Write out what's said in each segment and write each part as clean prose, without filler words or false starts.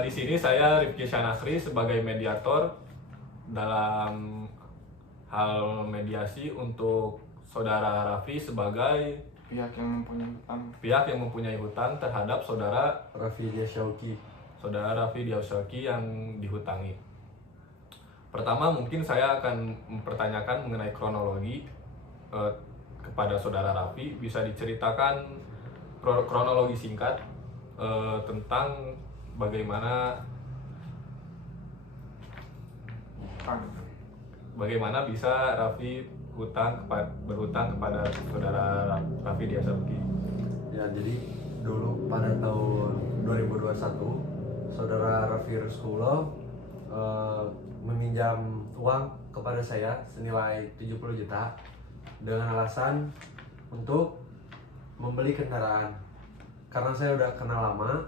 Di sini saya Rifki Syanasri sebagai mediator dalam hal mediasi untuk saudara Raffi sebagai pihak yang mempunyai hutang terhadap saudara Raffi Diasyauqi yang dihutangi. Pertama mungkin saya akan mempertanyakan mengenai kronologi kepada saudara Raffi. Bisa diceritakan kronologi singkat tentang bagaimana bisa Raffi berhutang kepada saudara Raffi Diasyauqi. Ya, jadi dulu pada tahun 2021 saudara Raffi Rizkullah meminjam uang kepada saya senilai 70 juta dengan alasan untuk membeli kendaraan. Karena saya udah kenal lama,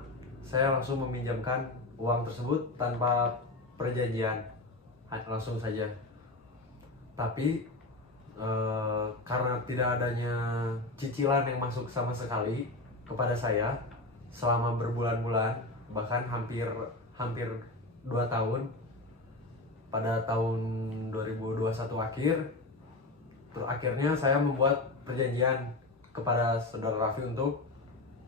saya langsung meminjamkan uang tersebut tanpa perjanjian, langsung saja. Tapi karena tidak adanya cicilan yang masuk sama sekali kepada saya selama berbulan-bulan, bahkan hampir 2 tahun, pada tahun 2021 akhirnya saya membuat perjanjian kepada saudara Raffi untuk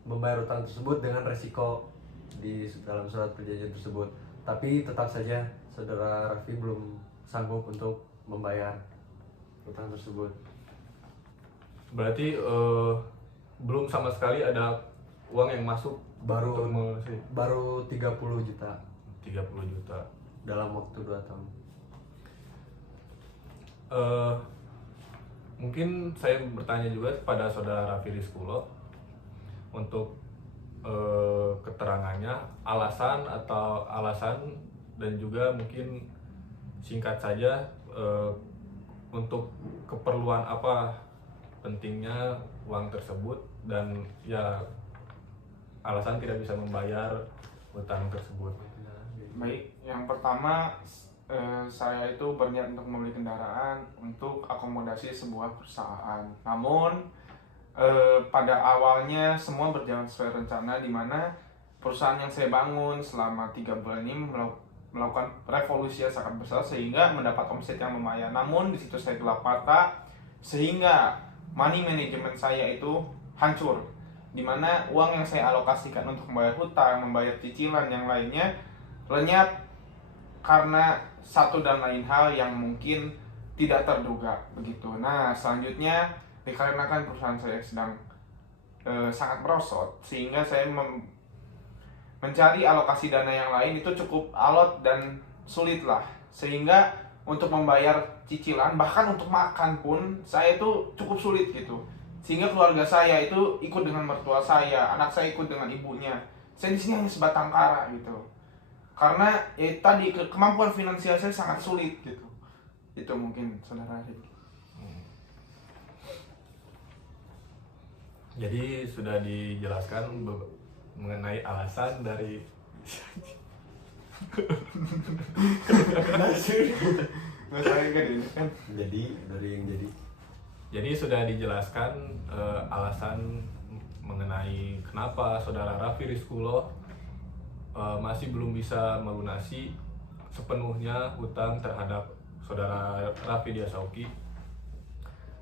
membayar utang tersebut dengan resiko di dalam surat perjanjian tersebut. Tapi tetap saja saudara Raffi belum sanggup untuk membayar utang tersebut. Berarti belum sama sekali ada uang yang masuk baru 30 juta dalam waktu 2 tahun. Mungkin saya bertanya juga kepada saudara Raffi Rizkullah untuk keterangannya, alasan dan juga mungkin singkat saja untuk keperluan apa pentingnya uang tersebut, dan ya alasan tidak bisa membayar utang tersebut. Baik, yang pertama saya itu berniat untuk membeli kendaraan untuk akomodasi sebuah perusahaan. Namun pada awalnya semua berjalan sesuai rencana, di mana perusahaan yang saya bangun selama 3 bulan ini melakukan revolusi yang sangat besar sehingga mendapat omset yang lumayan. Namun di situ saya gelap mata sehingga money management saya itu hancur, di mana uang yang saya alokasikan untuk membayar hutang, membayar cicilan yang lainnya lenyap karena satu dan lain hal yang mungkin tidak terduga begitu. Nah, selanjutnya dikarenakan perusahaan saya sedang sangat merosot, sehingga saya mencari alokasi dana yang lain itu cukup alot dan sulit lah, sehingga untuk membayar cicilan bahkan untuk makan pun saya itu cukup sulit gitu. Sehingga keluarga saya itu ikut dengan mertua saya, anak saya ikut dengan ibunya. Saya di sini hanya sebatang kara gitu. Karena ya tadi kemampuan finansial saya sangat sulit gitu. Itu mungkin saudara Rifki. Jadi sudah dijelaskan mengenai alasan dari Jadi sudah dijelaskan alasan mengenai kenapa saudara Raffi Rizkullah masih belum bisa melunasi sepenuhnya hutang terhadap saudara Raffi Diasyauqi.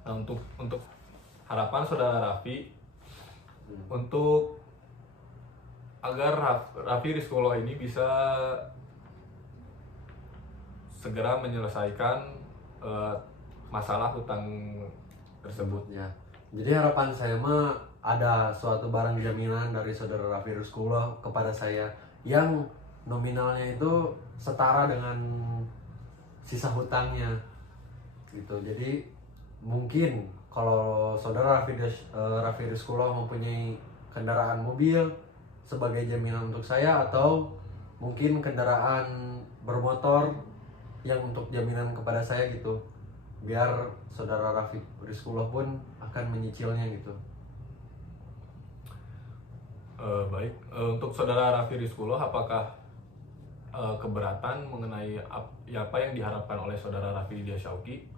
Nah, untuk harapan saudara Raffi untuk agar Raffi Rizkullah ini bisa segera menyelesaikan masalah hutang tersebut. Ya. Jadi harapan saya mah ada suatu barang jaminan dari saudara Raffi Rizkullah kepada saya yang nominalnya itu setara dengan sisa hutangnya gitu. Jadi mungkin kalau saudara Raffi Rizkullah mempunyai kendaraan mobil sebagai jaminan untuk saya, atau mungkin kendaraan bermotor yang untuk jaminan kepada saya gitu, biar saudara Raffi Rizkullah pun akan menyicilnya gitu. Baik, untuk saudara Raffi Rizkullah, apakah keberatan mengenai apa yang diharapkan oleh saudara Raffi Diasyauqi?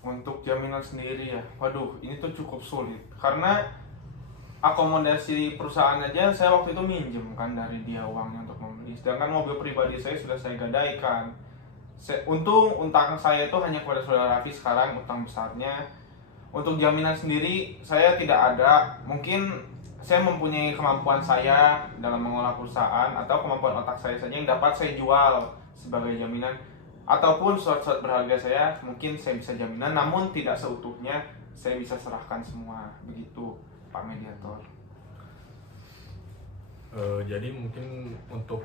Untuk jaminan sendiri ya, waduh ini tuh cukup sulit. Karena akomodasi perusahaan aja saya waktu itu minjem kan dari dia uangnya untuk membeli, sedangkan mobil pribadi saya sudah saya gadaikan. Untung utang saya itu hanya kepada saudara Raffi sekarang utang besarnya. Untuk jaminan sendiri saya tidak ada. Mungkin saya mempunyai kemampuan saya dalam mengolah perusahaan atau kemampuan otak saya saja yang dapat saya jual sebagai jaminan, ataupun surat-surat berharga saya mungkin saya bisa jaminan, namun tidak seutuhnya saya bisa serahkan semua. Begitu Pak Mediator. Jadi mungkin untuk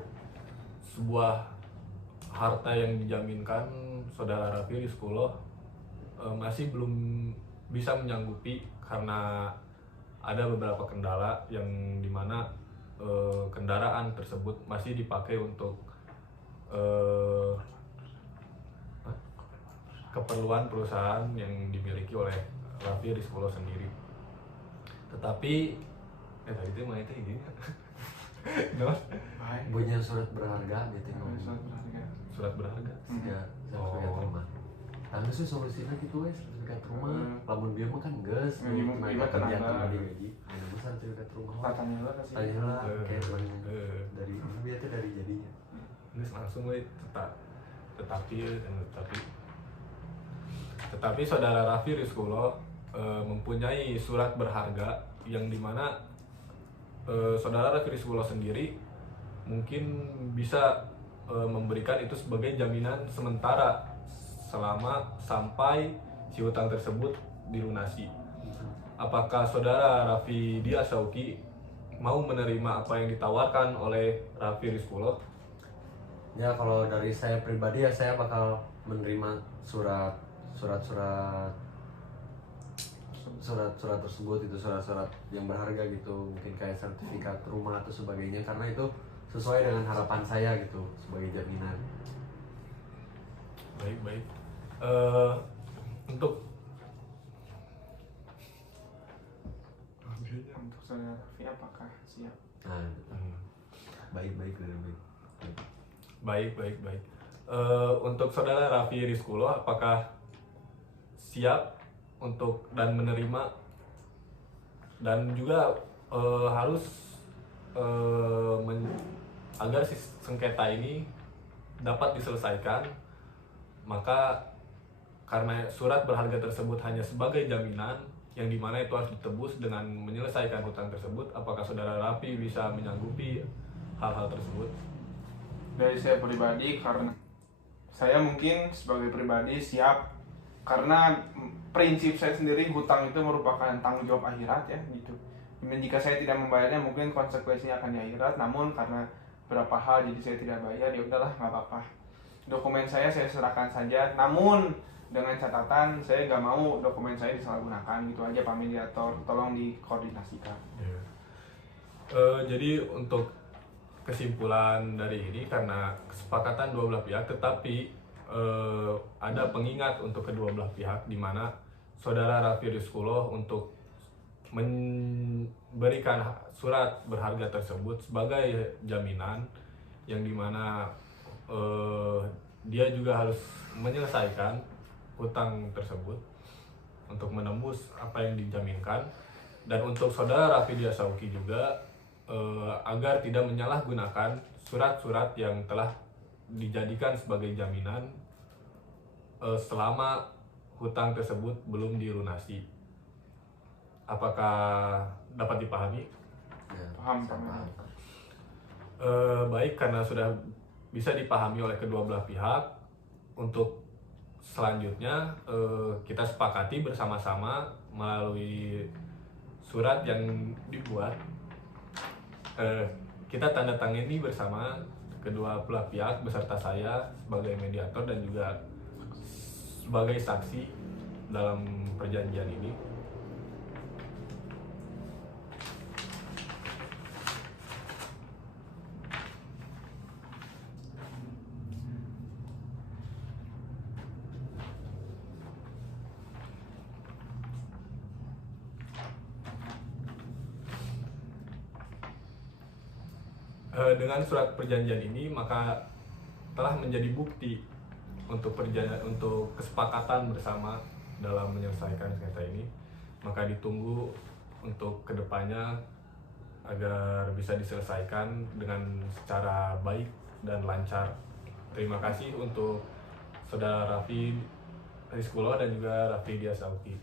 sebuah harta yang dijaminkan saudara Raffi Rizkullah masih belum bisa menyanggupi karena ada beberapa kendala yang dimana kendaraan tersebut masih dipakai untuk keperluan perusahaan yang dimiliki oleh Raffi Rizkullah sendiri. Tetapi tadi itu mana itu gini punya surat berharga gitu Surat berharga. ya sertifikat rumah. Tangga sih solusinya gitu wes, sertifikat rumah. Lamun bieu mah kan geus tenaga kerja tambah digaji. Anu mah sertifikat rumah. Tanya lah kasih. Tanya lah kayak dari biar teh dari jadinya. Geus langsung we tetapi saudara Raffi Rizkullah mempunyai surat berharga yang dimana saudara Raffi Rizkullah sendiri mungkin bisa memberikan itu sebagai jaminan sementara selama sampai si hutang tersebut dilunasi. Apakah saudara Raffi Diasauki mau menerima apa yang ditawarkan oleh Raffi Rizkullah? Ya kalau dari saya pribadi ya saya bakal menerima surat tersebut, itu surat-surat yang berharga gitu, mungkin kayak sertifikat rumah atau sebagainya, karena itu sesuai dengan harapan saya gitu sebagai jaminan. Baik. Untuk saudara Raffi apakah siap? Nah, baik. Untuk saudara Raffi Rizkullah apakah siap untuk dan menerima dan juga harus agar si sengketa ini dapat diselesaikan, maka karena surat berharga tersebut hanya sebagai jaminan yang dimana itu harus ditebus dengan menyelesaikan hutang tersebut, apakah saudara Raffi bisa menyanggupi hal-hal tersebut? Dari saya pribadi, karena saya mungkin sebagai pribadi siap, karena prinsip saya sendiri hutang itu merupakan tanggung jawab akhirat ya gitu. Dan jika saya tidak membayarnya mungkin konsekuensinya akan di akhirat, namun karena berapa hal jadi saya tidak bayar, ya udahlah nggak apa-apa. Dokumen saya serahkan saja, namun dengan catatan saya nggak mau dokumen saya disalahgunakan. Gitu aja Pak Mediator, tolong dikoordinasikan. Jadi untuk kesimpulan dari ini, karena kesepakatan dua belah pihak, tetapi ada pengingat untuk kedua belah pihak, di mana saudara Raffi Rizkullah untuk memberikan surat berharga tersebut sebagai jaminan yang dimana dia juga harus menyelesaikan hutang tersebut untuk menembus apa yang dijaminkan, dan untuk saudara Raffi Diasauki juga agar tidak menyalahgunakan surat-surat yang telah dijadikan sebagai jaminan selama hutang tersebut belum dilunasi. Apakah dapat dipahami? Ya, Paham. Baik, karena sudah bisa dipahami oleh kedua belah pihak, untuk selanjutnya kita sepakati bersama-sama melalui surat yang dibuat, kita tanda tangani bersama kedua belah pihak beserta saya sebagai mediator dan juga sebagai saksi dalam perjanjian ini. Dengan surat perjanjian ini maka telah menjadi bukti untuk kesepakatan bersama dalam menyelesaikan sengketa ini. Maka ditunggu untuk kedepannya agar bisa diselesaikan dengan secara baik dan lancar. Terima kasih untuk Saudara Raffi Rizkulo dan juga Raffi Dias Auki.